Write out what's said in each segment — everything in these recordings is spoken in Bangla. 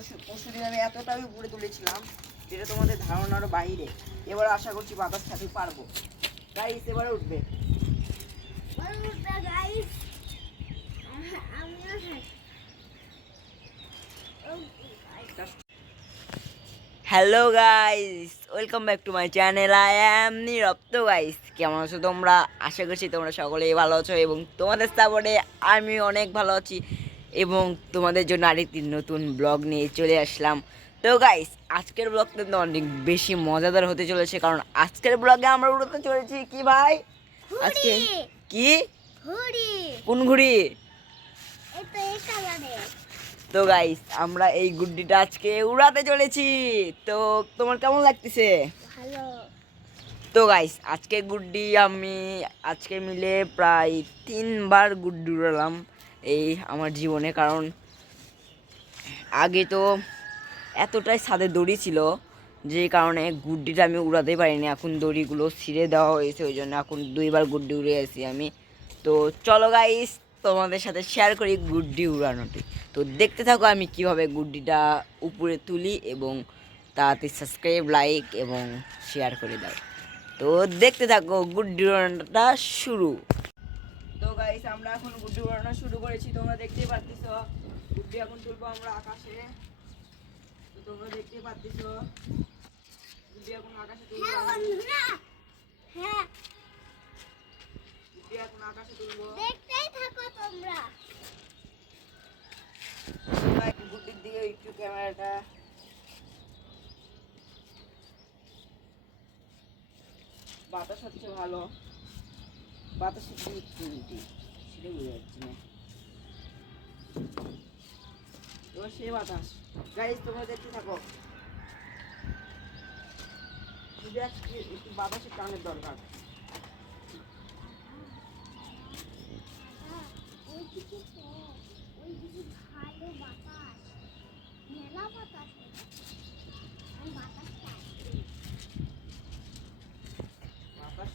পরশুদিন আমি এতটাই উপরে তুলেছিলাম যেটা তোমাদের ধারণার বাইরে। এবার আশা করছি বাতাস সাথে পারবো। গাইস এবারে উঠবে। Hello guys, welcome back to my channel. I am Nirab. তো গাইস কেমন আছো তোমরা? আশা করছি তোমরা সকলেই ভালো আছো এবং তোমাদের সাপোর্টে আমি অনেক ভালো আছি এবং তোমাদের জন্য আরেকটি নতুন ব্লগ নিয়ে চলে আসলাম। তো গাইস আজকের ব্লগটা কিন্তু অনেক বেশি মজাদার হতে চলেছে, কারণ আজকের ব্লগে আমরা উড়তে চলেছি কি ভাই? আজকে কি ঘুড়ি? কোন ঘুড়ি? তো গাইস আমরা এই গুড্ডিটা আজকে উড়াতে চলেছি। তো তোমার কেমন লাগতেছে? ভালো। তো গাইস আজকে গুড্ডি আমি আজকে মিলে প্রায় 3বার গুড্ডি উড়ালাম এই আমার জীবনে, কারণ আগে তো এতটাই ছাদে দড়ি ছিল যে কারণে গুড্ডিটা আমি উড়াতে পারিনি। এখন দড়িগুলো ছিঁড়ে দেওয়া হয়েছে, ওই জন্য এখন 2বার গুড্ডি উড়ে আছি আমি। তো চলো গাইস তোমাদের সাথে শেয়ার করি গুড্ডি উড়ানোটি। তো দেখতে থাকো আমি কিভাবে গুড্ডিটা উপরে তুলি এবং তাতে সাবস্ক্রাইব, লাইক এবং শেয়ার করে দাও। তো দেখতে থাকো গুড্ডি উড়ানোটা শুরু। তো গাইস আমরা এখন গুড্ডি উড়ানো শুরু করেছি, তোমরা দেখতেই পাচ্ছ। গুড্ডি এখন তুলবো আমরা আকাশে। তো তোমরা দেখতেই পাচ্ছ গুড্ডি এখন আকাশে তুলবো। হ্যাঁ, গুড্ডি এখন আকাশে তুলবো। দেখতেই থাকো তোমরা। গুড্ডির দিকে একটু ক্যামেরাটা। বাতাস হচ্ছে ভালো, বাতাসের দিক উল্টি সেটা বুঝে যাচ্ছে না। এবার সে বাতাস গাইস তোমরা দেখতে থাকো। একটু বাতাসের টানের দরকার। ওইদিকে ভালো বাতাস, মেলা বাতাস, বাতাসটা বাতাস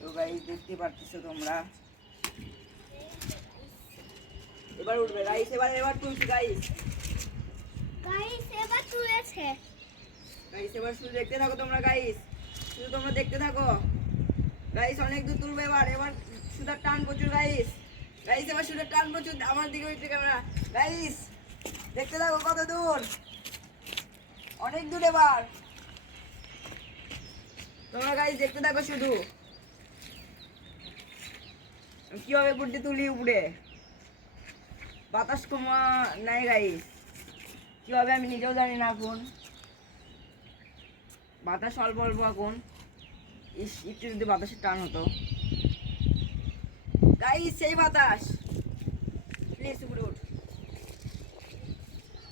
তো গাইস দেখতে পাচ্ছ তোমরা। এবার উঠবে গাইস, এবার তুলছি গাইস। এবার তুলেছে। গাইস এবার শুধু দেখতে থাকো তোমরা গাইস, শুধু তোমরা দেখতে থাকো গাইস। অনেক দূর তুলবে এবার, সুদার টান প্রচুর গাইস। গাইস এবার সুদার টান প্রচুর, আমার দিকে উঠছে ক্যামেরা গাইস। দেখতে থাকো কত দূর, অনেক দূর এবার। তোমরা গাইস দেখতে থাকো শুধু কিভাবে গুড্ডি তুলি উপরে। বাতাস কমা নাই গাইস, কিভাবে আমি নিজেও জানি না। এখন বাতাস অল্প অল্প, এখন একটু যদি বাতাসের টান হতো গাইস। সেই বাতাস প্লিজ উপরে উঠ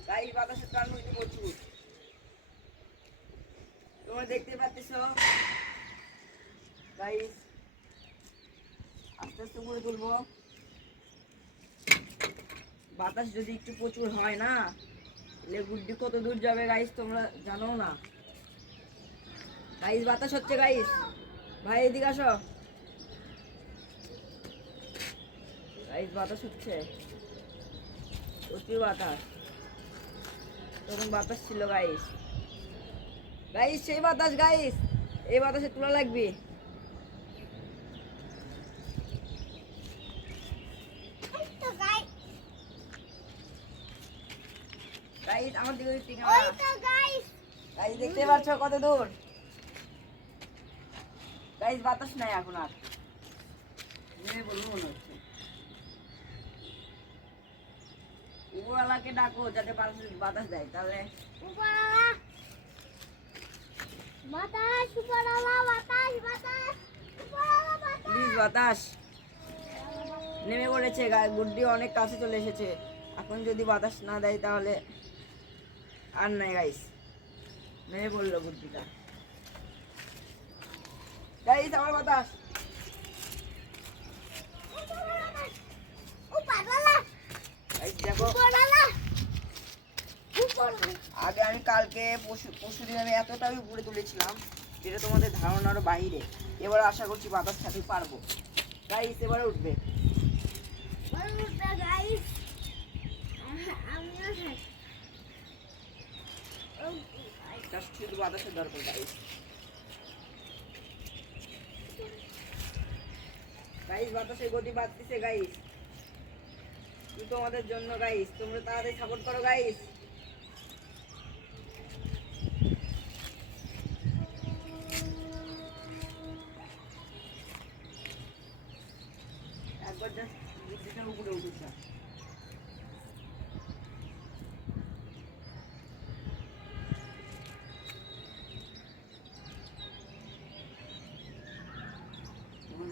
গাইস, বাতাসের টান হইতে প্রচুর, তোমরা দেখতে পাচ্ছ গাইস। আস্তে আস্তে উপরে তুলবো। বাতাস যদি একটু প্রচুর হয় না, তাহলে গুড্ডি কত দূর যাবে গাইস তোমরা জানো না। গাইস বাতাস হচ্ছে গাইস, ভাই এদিকে আসো গাইস। বাতাস হচ্ছে প্রচুর বাতাস, তখন বাতাস ছিল গাইস। গাইস সেই বাতাস গাইস, এই বাতাসে তোলা লাগবে। গাইস আমার দিকে একটু ক্যামেরা। গাইস দেখতে পাচ্ছ কত দূর গাইস। বাতাস নাই এখন আর, বলবো মনে হচ্ছে। উপরওয়ালাকে ডাকো যাতে বাতাস দেয়, তাহলে প্লিজ বাতাস নেমে পড়েছে। গুড্ডি অনেক কাছে চলে এসেছে, এখন যদি বাতাস না দেয় তাহলে আর নাই গাইস। নেমে পড়লো গুড্ডিটা গাইস। আমার বাতাস উপরওয়ালা উপরওয়ালা আগে আমি কালকে পরশু দিন আমি এতটাই উপরে তুলেছিলাম যেটা তোমাদের ধারণারও বাইরে। এবার আশা করছি বাতাস ছাড়তে পারবো। গাইস এবারে উঠবে। বলুন গাইস আমিও থাকি জাস্ট শুধু বাতাসের দরকার গাইস। গাইস বাতাসের গতি বাড়তেছে গাইস, কি তোমাদের জন্য গাইস, তোমরা তাড়াতাড়ি সাপোর্ট করো গাইস। একবার জাস্ট বুদ্ধিটার উপরে উঠেছে।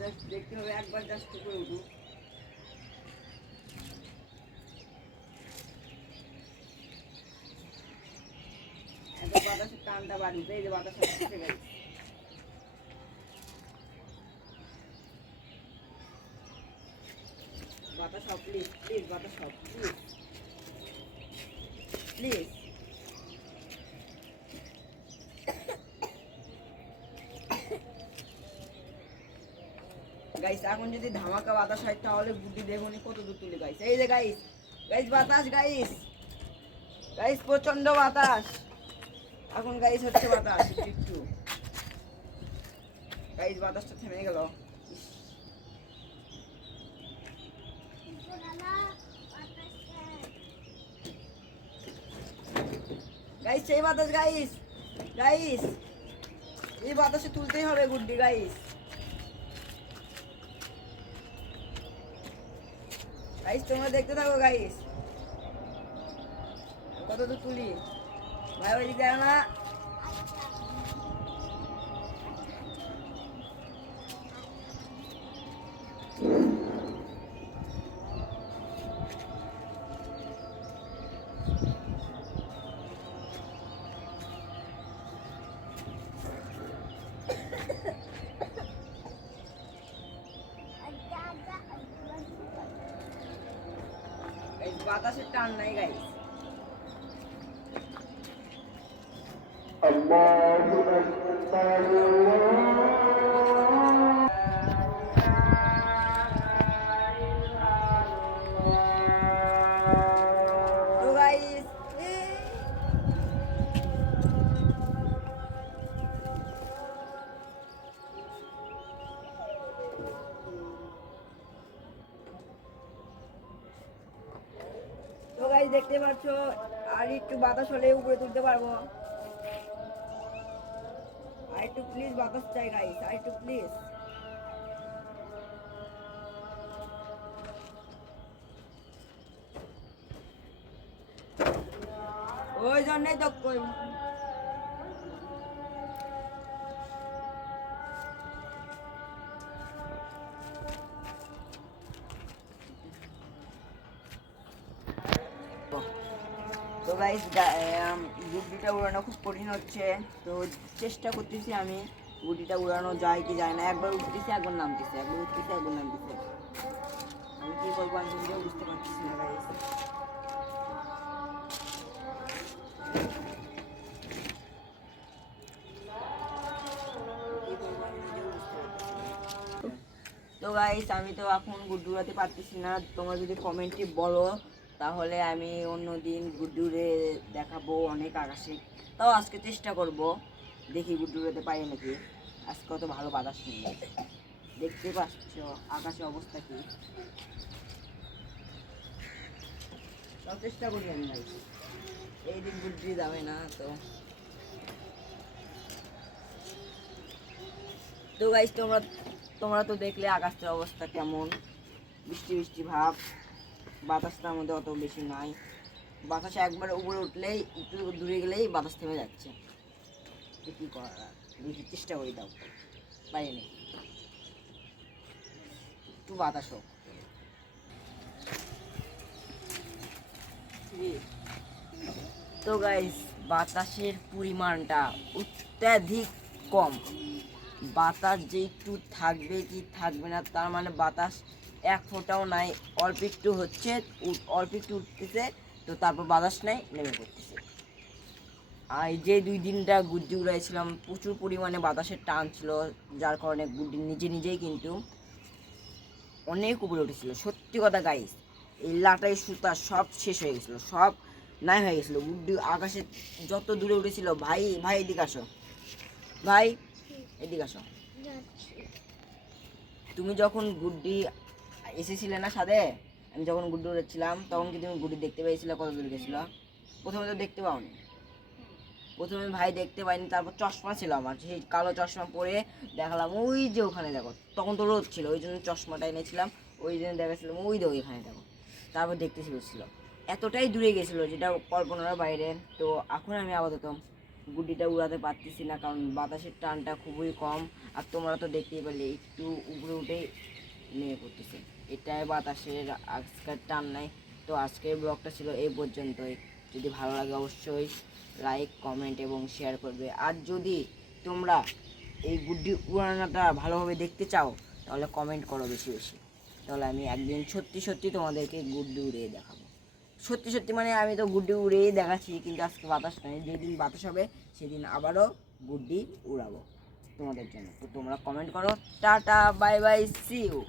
জাস্ট দেখতে হবে একবার জাস্ট উপরে উঠুক। একবার বাতাসের টানটা বাড়িতে, এই যে বাতাস আসছে গাইস। বাতাস সব প্লিজ প্লিজ, বাতাস সব প্লিজ প্লিজ। গাইস এখন যদি ধামাকা বাতাস হয় তাহলে বুদ্ধি দেখুনি কত দূর তুলে গাইস। এই যে গাইস, গাইস বাতাস গাইস, গাইস প্রচন্ড বাতাস। এখন গাইস হচ্ছে বাতাস একটু। গাইস বাতাসটা থেমে গেল। উপরওয়ালা বাতাসে গাইস সেই বাতাস গাইস, গাইস এই বাতাসে তুলতেই হবে গুড্ডি গাইস। গাইস তোমরা দেখতে থাকো গাইস, কত দূর তুলি ভাই, ওই দিকে দেখো না। গাইস বাতাসের টান নাই গাইস। তো গাইস তো গাইস দেখতে পাচ্ছ, আর একটু বাতাস হলে উপরে তুলতে পারবো। আর একটু প্লিজ বাতাস চাই গাইস, আর একটু প্লিজ। ওই জন্যই তো তো গাইস গুড্ডিটা উড়ানো খুব কঠিন হচ্ছে, তো চেষ্টা করতেছি আমি গুড্ডিটা উড়ানো যায় কি যায় না। একবার উঠতেছি একবার নামতেছে, একবার উঠতেছি একবার নামতেছে। আমি কি করবো আমি নিজেও বুঝতে পারতেছি না গাইস। তো গাইস আমি তো এখন গুড্ডু উড়াতে পারতেছি না, তোমরা যদি কমেন্টে বলো তাহলে আমি অন্য দিন গুড্ডু উড়ে দেখাবো অনেক আকাশে। তাও আজকে চেষ্টা করব, দেখি গুড্ডু উড়াতে পারি নাকি। আজকে কত ভালো বাতাস নিয়ে দেখতে পাচ্ছ আকাশের অবস্থা কি। তাও চেষ্টা করি আমি গাইস, এই দিন গুড্ডু যাবে না তো। তো গাইস তোমরা তো দেখলে আকাশটার অবস্থা কেমন, বৃষ্টি বৃষ্টি ভাব, বাতাসটার মধ্যে অত বেশি নাই। বাতাস একবার উপরে উঠলেই একটু দূরে গেলেই বাতাস থেমে যাচ্ছে। কি করা, দেখি চেষ্টা করি, দাও পারিনি, একটু বাতাস হোক। তো গাইস বাতাসের পরিমাণটা অত্যাধিক কম। বাতাস যে একটু থাকবে কি থাকবে না তার মানে বাতাস এক ফোঁটাও নাই, অল্প একটু হচ্ছে, অল্প একটু উঠতেছে, তো তারপর বাতাস নাই, নেমে পড়তেছে। আর এই যে 2 দিনটা গুড্ডি উড়াইছিলাম, প্রচুর পরিমাণে বাতাসের টান ছিল, যার কারণে গুড্ডি নিজে নিজেই কিন্তু অনেক উপরে উঠেছিল। সত্যি কথা গাইস, এই লাটাই সুতা সব শেষ হয়ে গেছিলো, সব নাই হয়ে গেছিলো। গুড্ডি আকাশে যত দূরে উঠেছিল, ভাই ভাই এদিকে আসো, ভাই এদিকে আসো। যাচ্ছি। তুমি যখন গুড্ডি এসেছিলে না সাথে, আমি যখন গুড্ডি উড়েছিলাম তখন কি তুমি গুড্ডি দেখতে পেয়েছিলে কত দূরে গেছিল? প্রথমে তো দেখতে পাওনি। প্রথমে ভাই দেখতে পাইনি, তারপর চশমা ছিল আমার, সেই কালো চশমা পরে দেখালাম ওই যে ওখানে দেখো, তখন তো রোদ ছিল ওই জন্য চশমাটা এনেছিলাম, ওই জন্য দেখাচ্ছিলাম ওই দেখো এখানে দেখো। তারপর দেখতে পেয়েছিল এতটাই দূরে গেছিলো যেটা কল্পনার বাইরে। তো এখন আমি আপাতত গুড্ডিটা উড়াতে পারতেছি না, কারণ বাতাসের টানটা খুবই কম। আর তোমরা তো দেখতেই পেলে একটু উপরে উঠেই নেমে পড়তেছে, এটাই বাতাসের আজকের টান নাই। তো আজকের ব্লগটা ছিল এই পর্যন্তই। যদি ভালো লাগে অবশ্যই লাইক কমেন্ট এবং শেয়ার করবে। আর যদি তোমরা এই গুড্ডি উড়ানোটা ভালোভাবে দেখতে চাও তাহলে কমেন্ট করো বেশি বেশি, তাহলে আমি একদিন সত্যি সত্যি তোমাদেরকে গুড্ডি উড়িয়ে দেখাবো। সত্যি সত্যি মানে আমি তো গুড্ডি উড়িয়েই দেখাচ্ছি, কিন্তু আজকে বাতাস নেই, যেদিন বাতাস হবে সেদিন আবারও গুড্ডি উড়াবো তোমাদের জন্য। তো তোমরা কমেন্ট করো। Tata bye bye, see you.